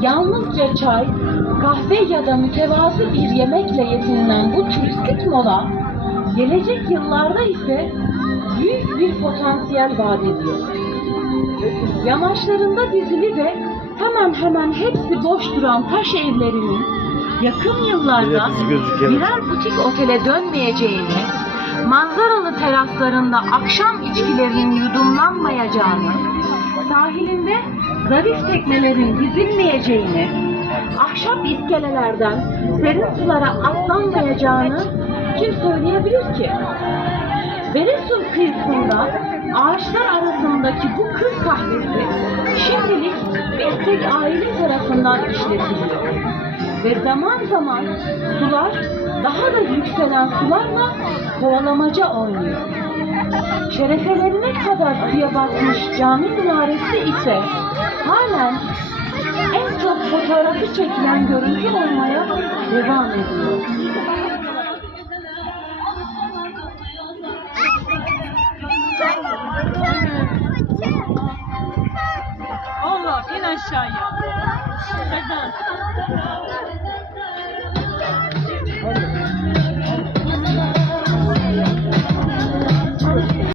Yalnızca çay, kahve ya da mütevazı bir yemekle yetinilen bu turistik mola, gelecek yıllarda ise büyük bir potansiyel vaat ediyor. Yamaçlarında dizili de hemen hemen hepsi boş duran taş evlerinin yakın yıllarda birer butik otele dönmeyeceğini, manzaralı teraslarında akşam içkilerinin yudumlanmayacağını, sahilinde zarif teknelerin dizilmeyeceğini, ahşap iskelelerden serin sulara atlanmayacağını kim söyleyebilir ki? Veresun kıyısında ağaçlar arasındaki bu kız kahvesi şimdilik bir tek aile tarafından işletiliyor. Ve zaman zaman sular daha da yükselen sularla kovalamaca oynuyor. Şerefelerine kadar suya batmış cami minaresi ise halen en çok fotoğrafı çekilen görüntü olmaya devam ediyor. Allah in aşağıya.